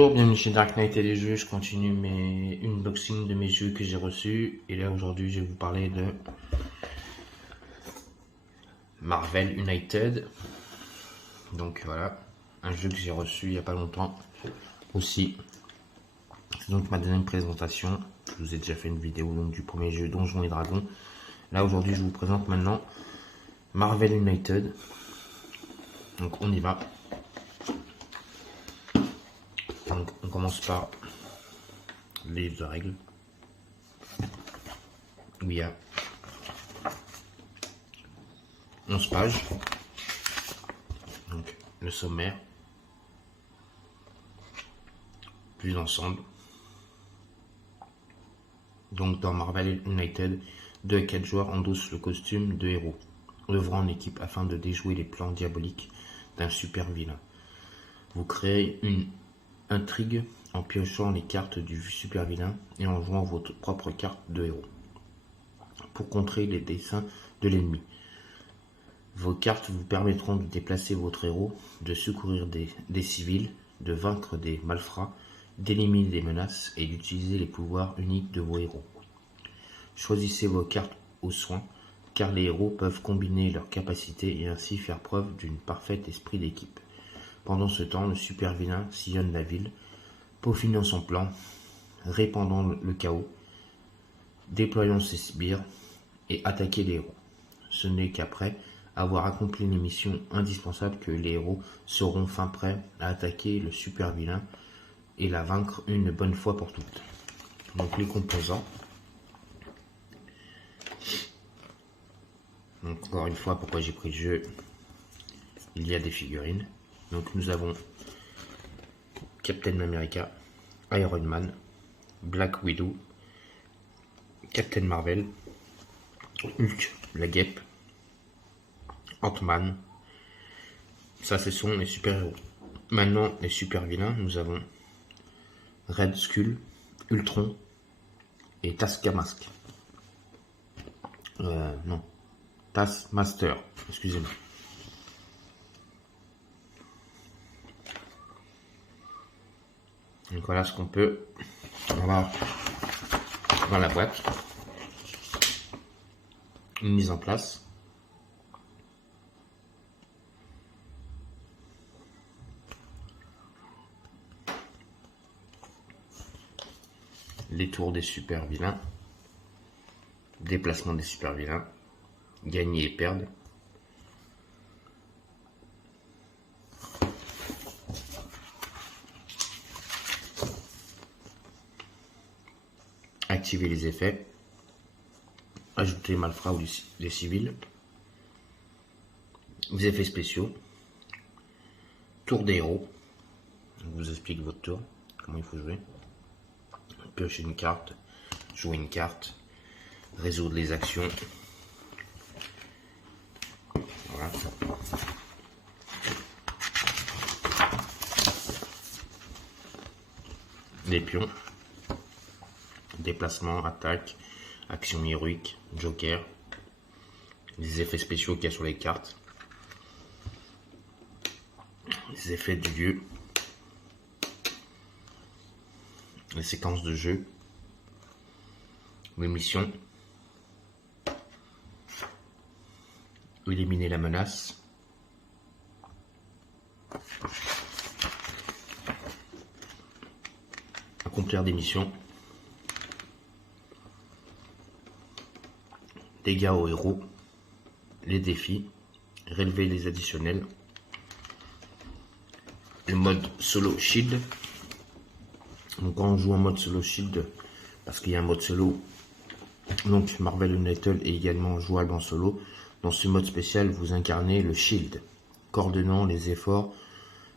Bonjour, bienvenue chez Dark Knight et les jeux. Je continue mes unboxings de mes jeux que j'ai reçus. Et là aujourd'hui je vais vous parler de Marvel United. Donc voilà, un jeu que j'ai reçu il n'y a pas longtemps aussi. C'est donc ma deuxième présentation. Je vous ai déjà fait une vidéo donc, du premier jeu Donjons et Dragons. Là aujourd'hui je vous présente maintenant Marvel United. Donc on y va. Donc on commence par les livres de règles, où il y a 11 pages, donc le sommaire, puis l'ensemble. Donc dans Marvel United, 2 à 4 joueurs endossent le costume de héros, œuvrant en équipe afin de déjouer les plans diaboliques d'un super vilain. Vous créez une intrigue en piochant les cartes du super vilain et en jouant votre propre carte de héros pour contrer les desseins de l'ennemi. Vos cartes vous permettront de déplacer votre héros, de secourir des civils, de vaincre des malfrats, d'éliminer des menaces et d'utiliser les pouvoirs uniques de vos héros. Choisissez vos cartes au soin, car les héros peuvent combiner leurs capacités et ainsi faire preuve d'un parfait esprit d'équipe. Pendant ce temps, le super vilain sillonne la ville, peaufinant son plan, répandant le chaos, déployant ses sbires et attaquant les héros. Ce n'est qu'après avoir accompli les missions indispensables que les héros seront fin prêts à attaquer le super vilain et la vaincre une bonne fois pour toutes. Donc les composants. Donc encore une fois, pourquoi j'ai pris le jeu, il y a des figurines. Donc nous avons Captain America, Iron Man, Black Widow, Captain Marvel, Hulk, la guêpe, Ant-Man. Ça ce sont les super-héros. Maintenant les super-vilains, nous avons Red Skull, Ultron et Taskmaster. Non, Taskmaster, excusez-moi. Donc voilà ce qu'on peut avoir dans la boîte. Une mise en place. Les tours des super vilains. Déplacement des super vilains. Gagner et perdre. Activer les effets, ajouter malfrats ou les civils, les effets spéciaux, tour des héros, je vous explique votre tour, comment il faut jouer, piocher une carte, jouer une carte, résoudre les actions, voilà. Les pions. Déplacement, attaque, action héroïque, joker, les effets spéciaux qu'il y a sur les cartes, les effets du lieu, les séquences de jeu, les missions, éliminer la menace, accomplir des missions, dégâts aux héros, les défis, relever les additionnels, le mode solo shield. Donc quand on joue en mode solo shield, parce qu'il y a un mode solo, donc Marvel United est également jouable en solo. Dans ce mode spécial, vous incarnez le shield, coordonnant les efforts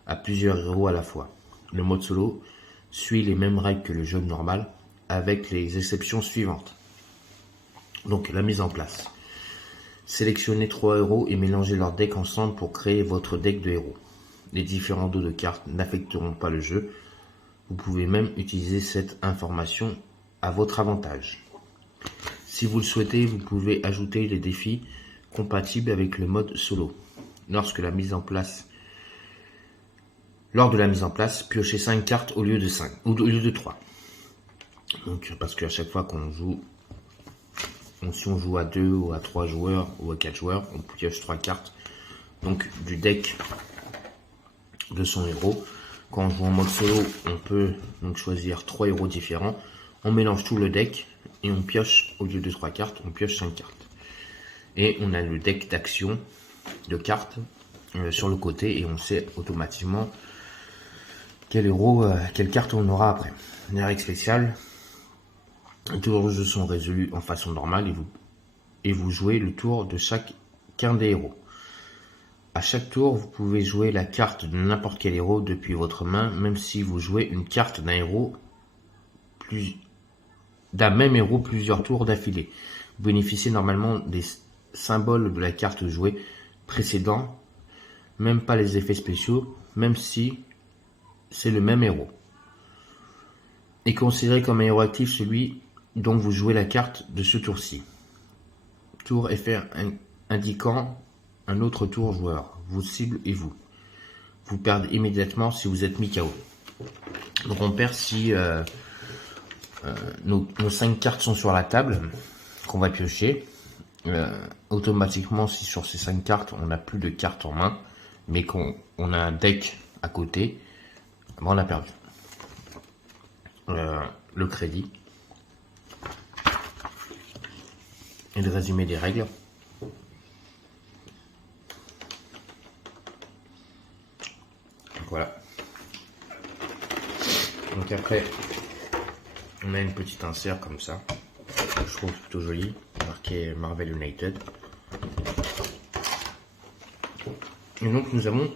à plusieurs héros à la fois. Le mode solo suit les mêmes règles que le jeu normal, avec les exceptions suivantes. Donc la mise en place. Sélectionnez 3 héros et mélangez leurs decks ensemble pour créer votre deck de héros. Les différents dos de cartes n'affecteront pas le jeu. Vous pouvez même utiliser cette information à votre avantage. Si vous le souhaitez, vous pouvez ajouter les défis compatibles avec le mode solo. Lorsque la mise en place Lors de la mise en place, piochez 5 cartes au lieu de 5, ou au lieu de 3. Donc, parce qu'à chaque fois qu'on joue, si on joue à 2 ou à 3 joueurs ou à 4 joueurs, on pioche 3 cartes. Donc, du deck de son héros. Quand on joue en mode solo, on peut donc choisir 3 héros différents. On mélange tout le deck et on pioche, au lieu de 3 cartes, on pioche 5 cartes. Et on a le deck d'action de cartes sur le côté et on sait automatiquement quel héros, quelle carte on aura après. Les règles spéciales, les tours de jeu sont résolus en façon normale et vous jouez le tour de chacun des héros. À chaque tour, vous pouvez jouer la carte de n'importe quel héros depuis votre main, même si vous jouez une carte d'un même héros plusieurs tours d'affilée. Vous bénéficiez normalement des symboles de la carte jouée précédent, même pas les effets spéciaux, même si c'est le même héros. Est considéré comme un héros actif celui dont vous jouez la carte de ce tour-ci. Tour effet indiquant un autre tour joueur, vous cible et vous. Vous perdez immédiatement si vous êtes mis KO. Donc on perd si nos 5 cartes sont sur la table, qu'on va piocher. Automatiquement, si sur ces 5 cartes, on n'a plus de cartes en main, mais qu'on a un deck à côté, on a perdu. Le crédit. Et le résumé des règles. Voilà. Donc après, on a une petite insert comme ça. Je trouve plutôt joli, marqué Marvel United. Et donc nous avons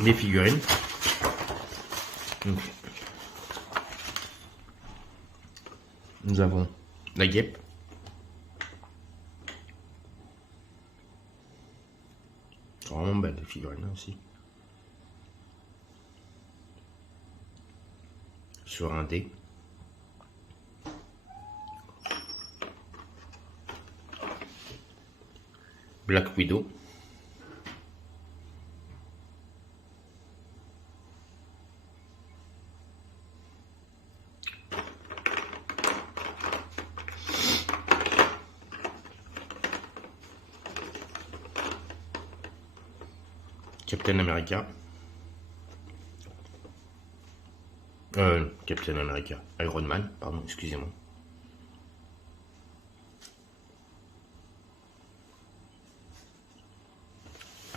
les figurines. Donc, nous avons la guêpe. C'est vraiment belle les figurines aussi. Sur un dé. Black Widow. Captain America. Captain America. Iron Man, pardon, excusez-moi.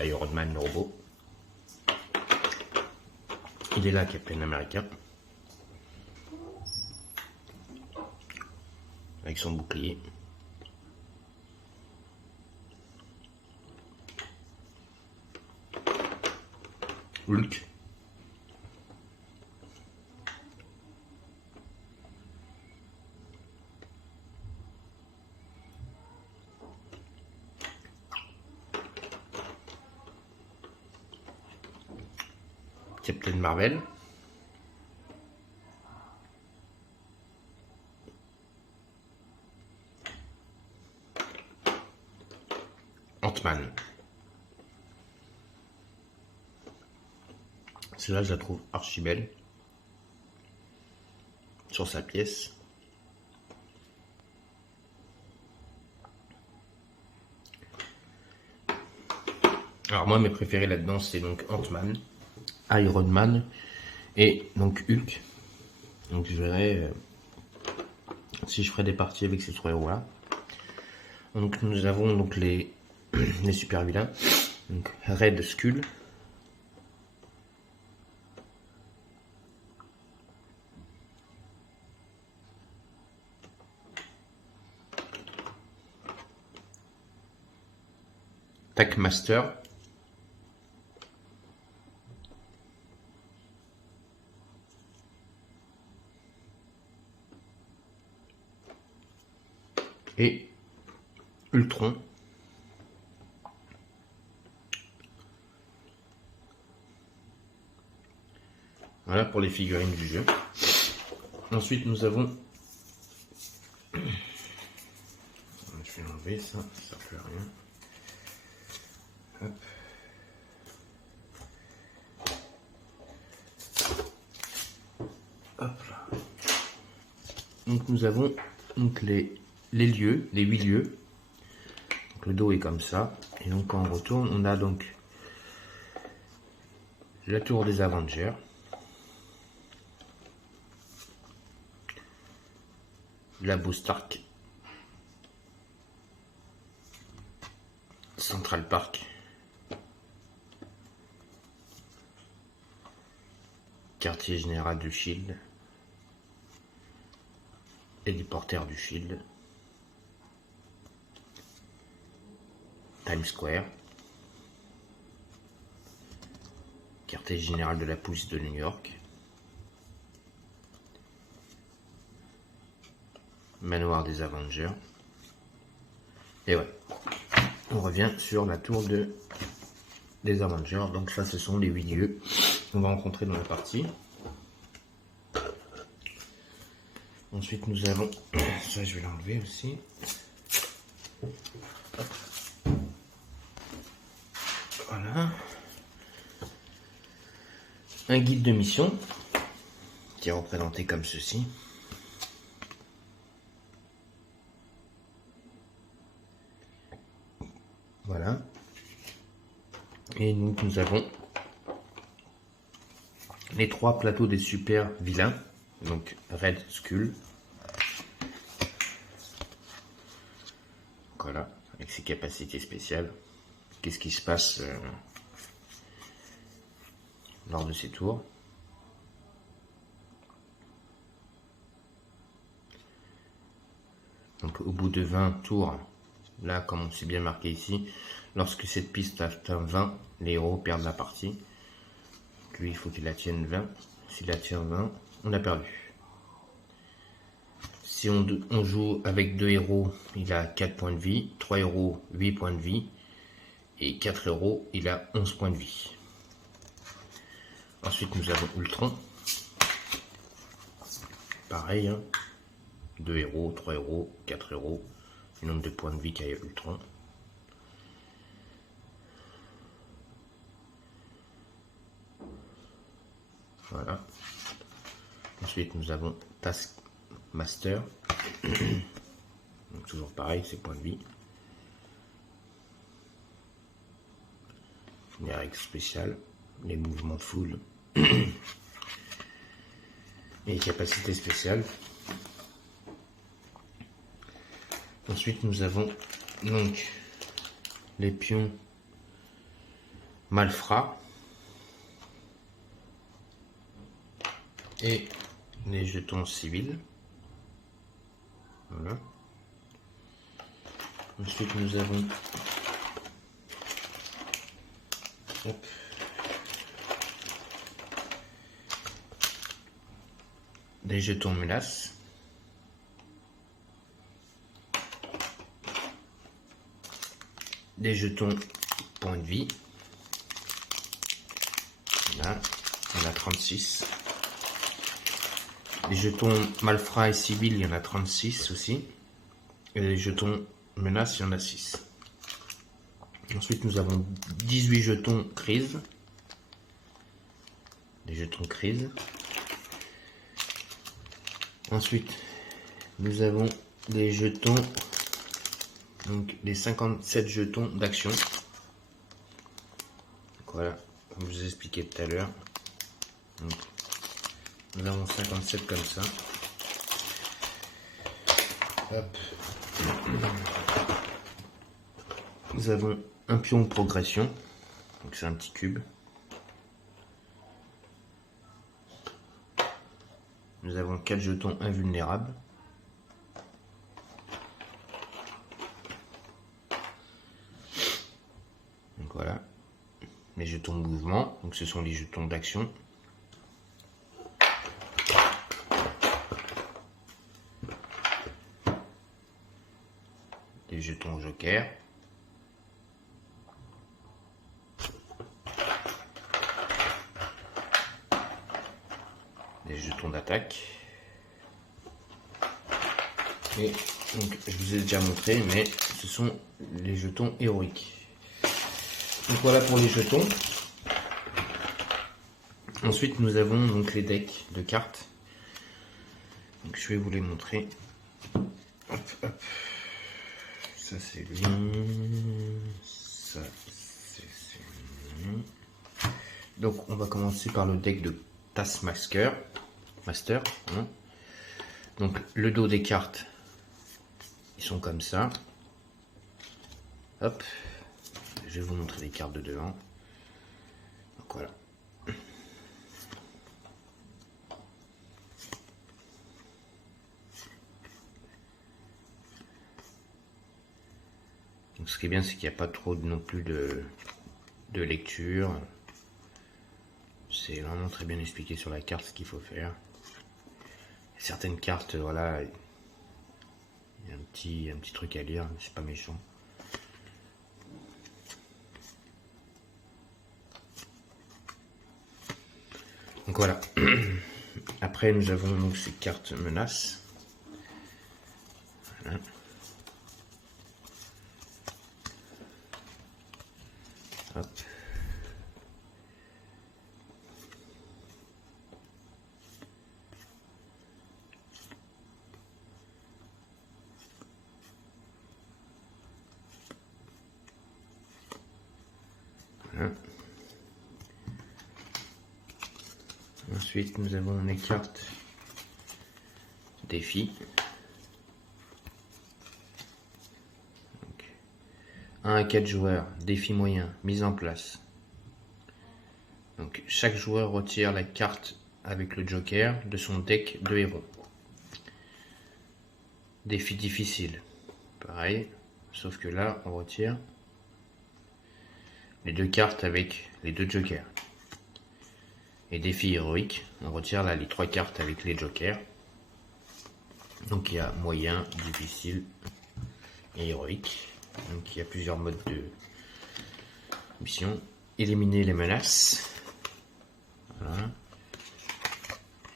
Iron Man, le robot. Il est là, Captain America. Avec son bouclier. Hulk. Captain Marvel. Ant-Man. Celle-là, je la trouve archi belle. Sur sa pièce. Alors moi, mes préférés là-dedans, c'est donc Ant-Man, Iron Man et donc Hulk. Donc je verrai si je ferai des parties avec ces 3 héros-là. Donc nous avons donc les super vilains. Donc Red Skull. Taskmaster. Et Ultron. Voilà pour les figurines du jeu. Ensuite, nous avons... Je vais enlever ça, ça ne fait rien. Hop. Hop là. Donc nous avons donc les lieux, les 8 lieux. Donc le dos est comme ça. Et donc quand on retourne, on a donc la tour des Avengers. La Boost Arc. Central Park. Quartier général du Shield. Héliporteur du Shield. Times Square. Quartier général de la police de New York. Manoir des Avengers. Et ouais, on revient sur la tour des Avengers. Donc ça, ce sont les 8 lieux qu'on va rencontrer dans la partie. Ensuite, nous avons... Ça, je vais l'enlever aussi. Voilà. Un guide de mission qui est représenté comme ceci. Voilà. Et donc nous avons les 3 plateaux des super vilains. Donc Red Skull. Voilà, avec ses capacités spéciales. Qu'est-ce qui se passe lors de ces tours? Donc au bout de 20 tours, là comme c'est bien marqué ici, lorsque cette piste atteint 20, les héros perdent la partie. Donc, lui il faut qu'il la tienne 20. S'il la tient 20, on a perdu. Si on joue avec 2 héros, il a 4 points de vie, 3 héros, 8 points de vie, et 4 héros, il a 11 points de vie. Ensuite, nous avons Ultron. Pareil, hein. 2 héros, 3 héros, 4 héros, le nombre de points de vie qu'a Ultron. Voilà. Ensuite, nous avons Taskmaster. Donc, toujours pareil, ses points de vie. Les règles spéciales, les mouvements de foule. Et les capacités spéciales. Ensuite, nous avons donc les pions Malfrat. Et les jetons civils. Voilà. Ensuite, nous avons des jetons menaces. Des jetons points de vie. Là, on a 36. Les jetons malfrats et civils, il y en a 36 aussi. Et les jetons menaces, il y en a 6. Ensuite, nous avons 18 jetons crise. Les jetons crise. Ensuite, nous avons les jetons, donc les 57 jetons d'action. Voilà, comme je vous ai expliqué tout à l'heure. Nous avons 57 comme ça. Hop. Nous avons un pion progression. Donc c'est un petit cube. Nous avons 4 jetons invulnérables. Donc voilà. Les jetons de mouvement. Donc ce sont les jetons d'action. Les jetons joker. Les jetons d'attaque. Et donc je vous ai déjà montré, mais ce sont les jetons héroïques. Donc voilà pour les jetons. Ensuite nous avons donc les decks de cartes. Donc je vais vous les montrer. Hop, hop. Ça c'est lui. Ça c'est lui. Donc on va commencer par le deck de Taskmaster. Master. Hein. Donc le dos des cartes, ils sont comme ça. Hop. Je vais vous montrer les cartes de devant. Donc voilà. Donc, ce qui est bien, c'est qu'il n'y a pas trop non plus de lecture. C'est vraiment très bien expliqué sur la carte ce qu'il faut faire. Certaines cartes, voilà, il y a un petit truc à lire, c'est pas méchant. Donc voilà. Après, nous avons donc ces cartes menaces. Voilà. Hop. Voilà. Ensuite, nous avons les cartes défi. 1 à 4 joueurs, défi moyen, mise en place. Donc chaque joueur retire la carte avec le joker de son deck de héros. Défi difficile, pareil, sauf que là on retire les 2 cartes avec les 2 jokers. Et défi héroïque, on retire là les 3 cartes avec les jokers. Donc il y a moyen, difficile et héroïque. Donc il y a plusieurs modes de mission. Éliminer les menaces. Voilà.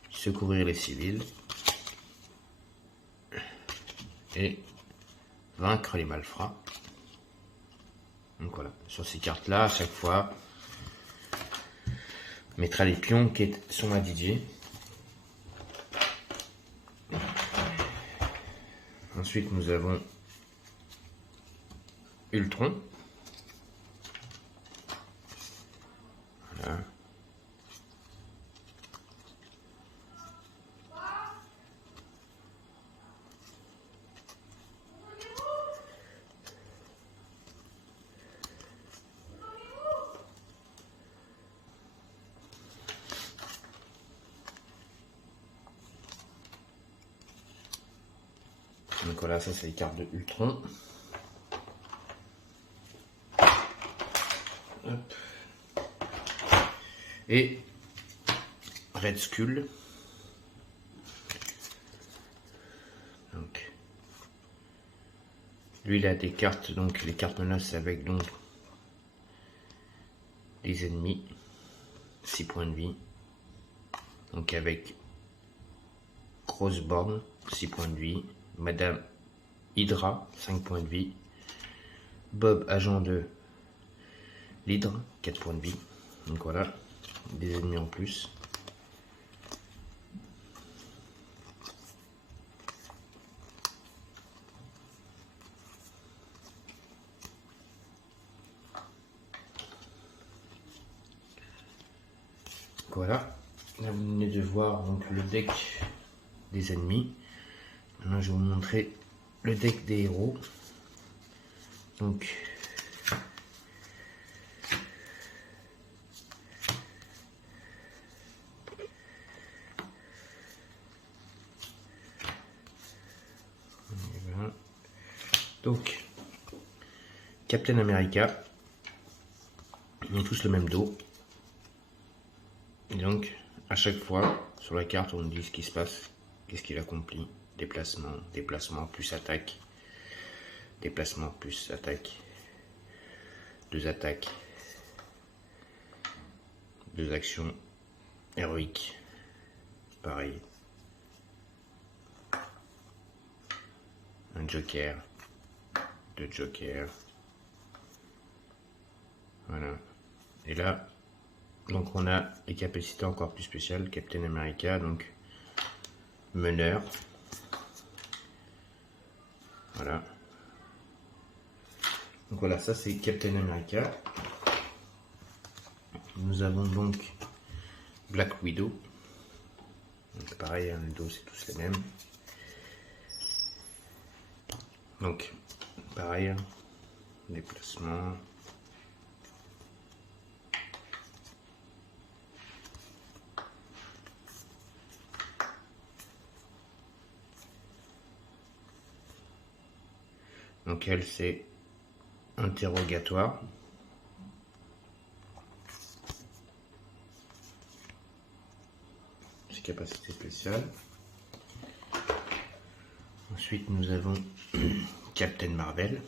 Secourir les civils. Et vaincre les malfrats. Donc voilà, sur ces cartes là, à chaque fois, on mettra les pions qui sont à Didier. Ensuite nous avons Ultron. Voilà. Donc voilà, ça c'est les cartes de Ultron. Hop. Et Red Skull. Donc, lui il a des cartes, donc les cartes menaces avec donc les ennemis, 6 points de vie. Donc avec Crossborn, 6 points de vie. Madame Hydra, 5 points de vie. Bob, agent de l'Hydre, 4 points de vie. Donc voilà, des ennemis en plus. Voilà, là vous venez de voir donc le deck des ennemis. Maintenant je vais vous montrer le deck des héros. Donc voilà. Donc Captain America, ils ont tous le même dos. Et donc à chaque fois sur la carte on nous dit ce qui se passe, qu'est-ce qu'il accomplit. Déplacement, déplacement plus attaque, déplacement plus attaque, 2 attaques, 2 actions héroïques, pareil, un joker, 2 jokers, voilà. Et là, donc on a les capacités encore plus spéciales, Captain America, donc meneur. Voilà. Donc voilà, ça c'est Captain America. Nous avons donc Black Widow. Donc pareil, hein, le dos c'est tous les mêmes. Donc pareil, hein, déplacement. Donc elle c'est interrogatoire. C'est capacité spéciale. Ensuite nous avons Captain Marvel.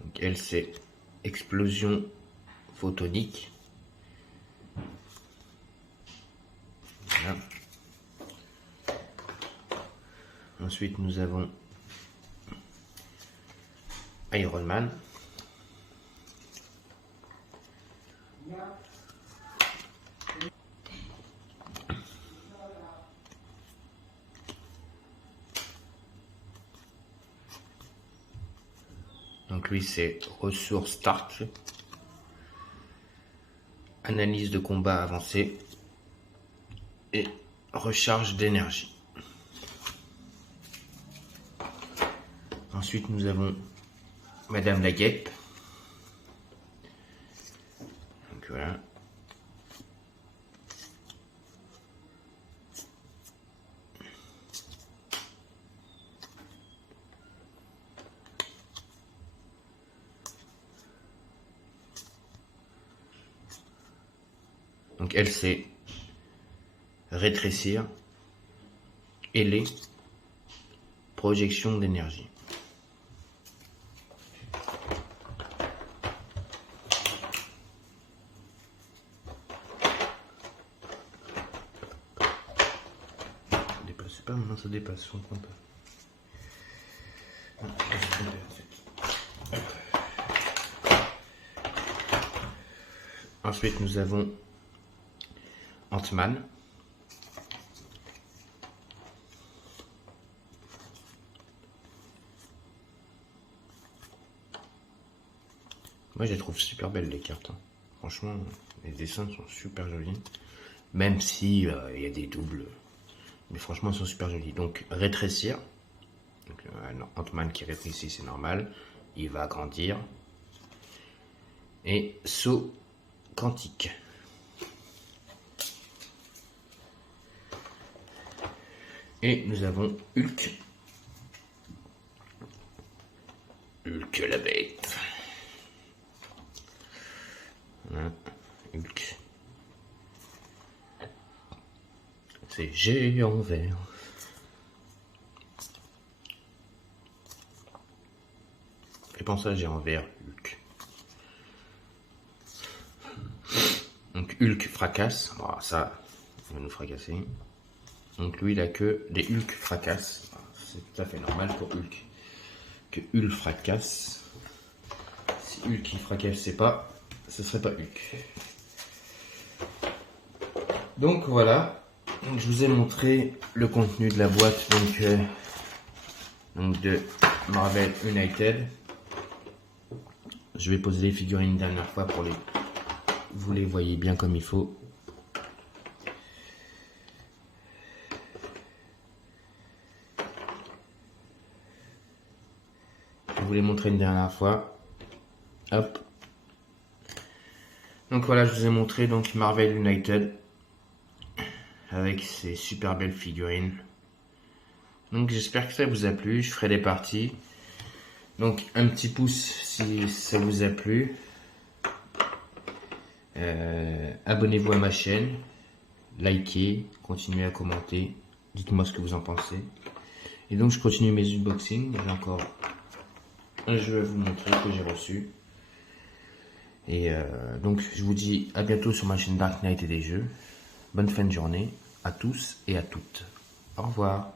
Donc elle c'est explosion photonique. Voilà. Ensuite nous avons Iron Man. Donc lui c'est ressources Stark, analyse de combat avancée et recharge d'énergie. Ensuite nous avons Madame la Guêpe. Donc voilà. Donc elle c'est rétrécir, ailé, projection d'énergie. Dépassez pas, maintenant ça dépasse, on compte pas. Ensuite nous avons Ant-Man. Moi je les trouve super belles les cartes. Hein. Franchement, les dessins sont super jolis. Même si y a des doubles. Mais franchement ils sont super jolis. Donc rétrécir. Ant-Man qui rétrécit c'est normal. Il va grandir. Et saut quantique. Et nous avons Hulk. Hulk la bête. Voilà. Hulk. C'est géant vert. Fais penser à géant vert, Hulk. Donc Hulk fracasse. Bon, ça, il va nous fracasser. Donc lui, il a que des Hulk fracasse. C'est tout à fait normal pour Hulk. Que Hulk fracasse. Si Hulk il fracassait pas, ce serait pas Hulk. Donc voilà. Donc, je vous ai montré le contenu de la boîte donc de Marvel United. Je vais poser les figurines une dernière fois pour vous les voyez bien comme il faut. Je vais vous les montrer une dernière fois. Hop. Donc voilà, je vous ai montré donc Marvel United avec ces super belles figurines. Donc j'espère que ça vous a plu. Je ferai des parties. Donc un petit pouce si ça vous a plu. Abonnez-vous à ma chaîne. Likez, continuez à commenter. Dites-moi ce que vous en pensez. Et donc je continue mes unboxings. J'ai encore un jeu à vous montrer que j'ai reçu. Et donc je vous dis à bientôt sur ma chaîne Dark Knight et des jeux. Bonne fin de journée à tous et à toutes. Au revoir.